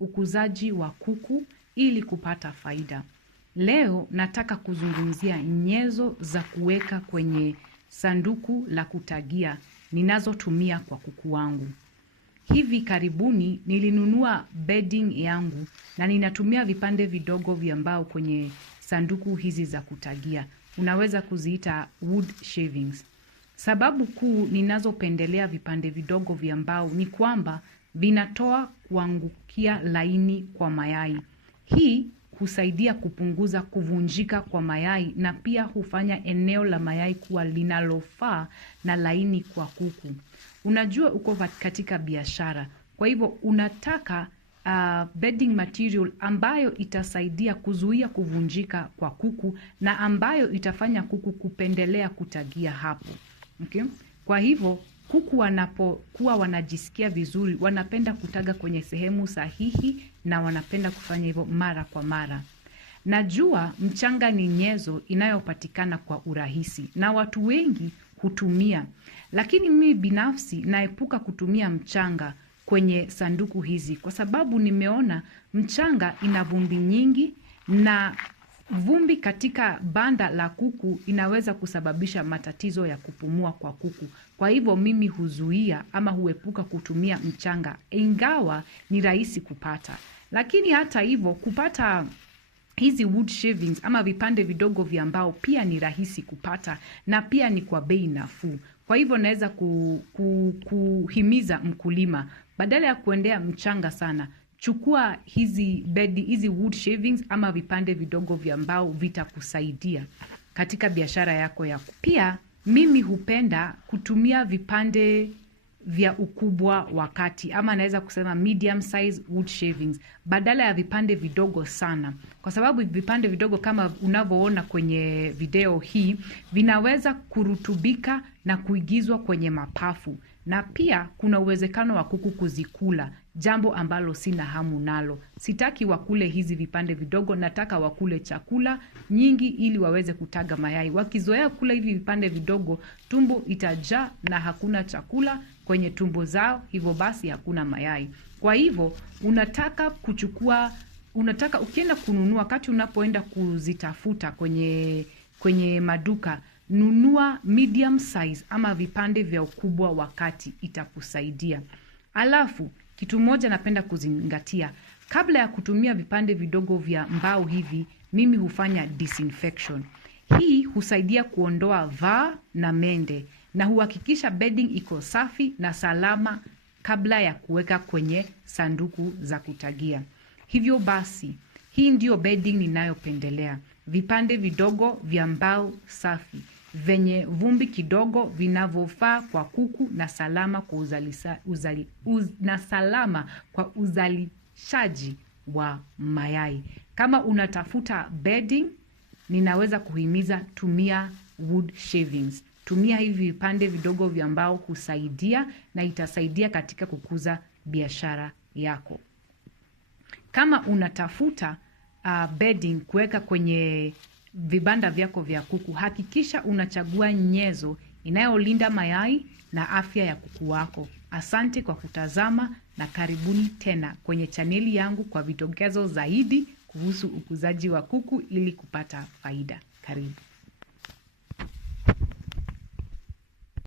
ukuzaji wa kuku ili kupata faida. Leo nataka kuzungumzia nyenzo za kuweka kwenye sanduku la kutagia ninazotumia kwa kuku wangu. Hivi karibuni nilinunua bedding yangu na ninatumia vipande vidogo vya mbao kwenye sanduku hizi za kutagia. Unaweza kuziita wood shavings. Sababu kuu ninazopendelea vipande vidogo vya mbao ni kwamba vinatoa kuangukia laini kwa mayai. Hii husaidia kupunguza kuvunjika kwa mayai na pia hufanya eneo la mayai kuwa linalofaa na laini kwa kuku. Unajua uko katika biashara. Kwa hivyo unataka bedding material ambayo itasaidia kuzuia kuvunjika kwa kuku na ambayo itafanya kuku kupendelea kutagia hapo. Okay? Kwa hivyo kuku wanapokuwa wanajisikia vizuri, wanapenda kutaga kwenye sehemu sahihi na wanapenda kufanya hivyo mara kwa mara. Najua mchanga ni nyenzo inayopatikana kwa urahisi na watu wengi hutumia. Lakini mimi binafsi naepuka kutumia mchanga kwenye sanduku hizi kwa sababu nimeona mchanga ina vumbi nyingi na vumbi katika banda la kuku inaweza kusababisha matatizo ya kupumua kwa kuku. Kwa hivyo mimi huzuia ama huepuka kutumia mchanga, ingawa ni rahisi kupata. Lakini hata hivyo kupata hizi wood shavings ama vipande vidogo vya mbao pia ni rahisi kupata na pia ni kwa bei nafuu. Kwa hivyo naweza kuhimiza mkulima, badala ya kuendea mchanga sana, chukua hizi wood shavings ama vipande vidogo vya mbao, vitakusaidia katika biashara yako ya kuku. Pia mimi hupenda kutumia vipande vya ukubwa wa kati ama naweza kusema medium size wood shavings badala ya vipande vidogo sana, kwa sababu vipande vidogo kama unavyoona kwenye video hii vinaweza kurutubika na kuigizwa kwenye mapafu na pia kuna uwezekano wa kuku kuzikula, jambo ambalo sina hamu nalo. Sitaki wakule hizi vipande vidogo, nataka wakule chakula nyingi ili waweze kutaga mayai. Wakizoea kula hivi vipande vidogo, tumbo itajaa na hakuna chakula kwenye tumbo zao, hivyo basi hakuna mayai. Kwa hivyo unataka ukienda kununua, wakati unapoenda kuzitafuta kwenye maduka, nunua medium size ama vipande vya ukubwa wa kati, itakusaidia. Alafu kitu moja napenda kuzingatia, kabla ya kutumia vipande vidogo vya mbao hivi, mimi hufanya disinfection. Hii husaidia kuondoa vaa na mende na huhakikisha bedding iko safi na salama kabla ya kuweka kwenye sanduku za kutagia. Hivyo basi, hii ndio bedding ninayopendelea. Vipande vidogo vya mbao safi, venye vumbi kidogo, vinavyofaa kwa kuku na salama kwa uzalishaji wa mayai. Kama unatafuta bedding, ninaweza kuhimiza tumia wood shavings. Tumia hivi vipande vidogo vya mbao, husaidia na itasaidia katika kukuza biashara yako. Kama unatafuta bedding kuweka kwenye vibanda vyako vya kuku, hakikisha unachagua nyenzo inayolinda mayai na afya ya kuku wako. Asante kwa kutazama na karibuni tena kwenye chaneli yangu kwa vidokezo zaidi kuhusu ukuzaji wa kuku ili kupata faida. Karibu.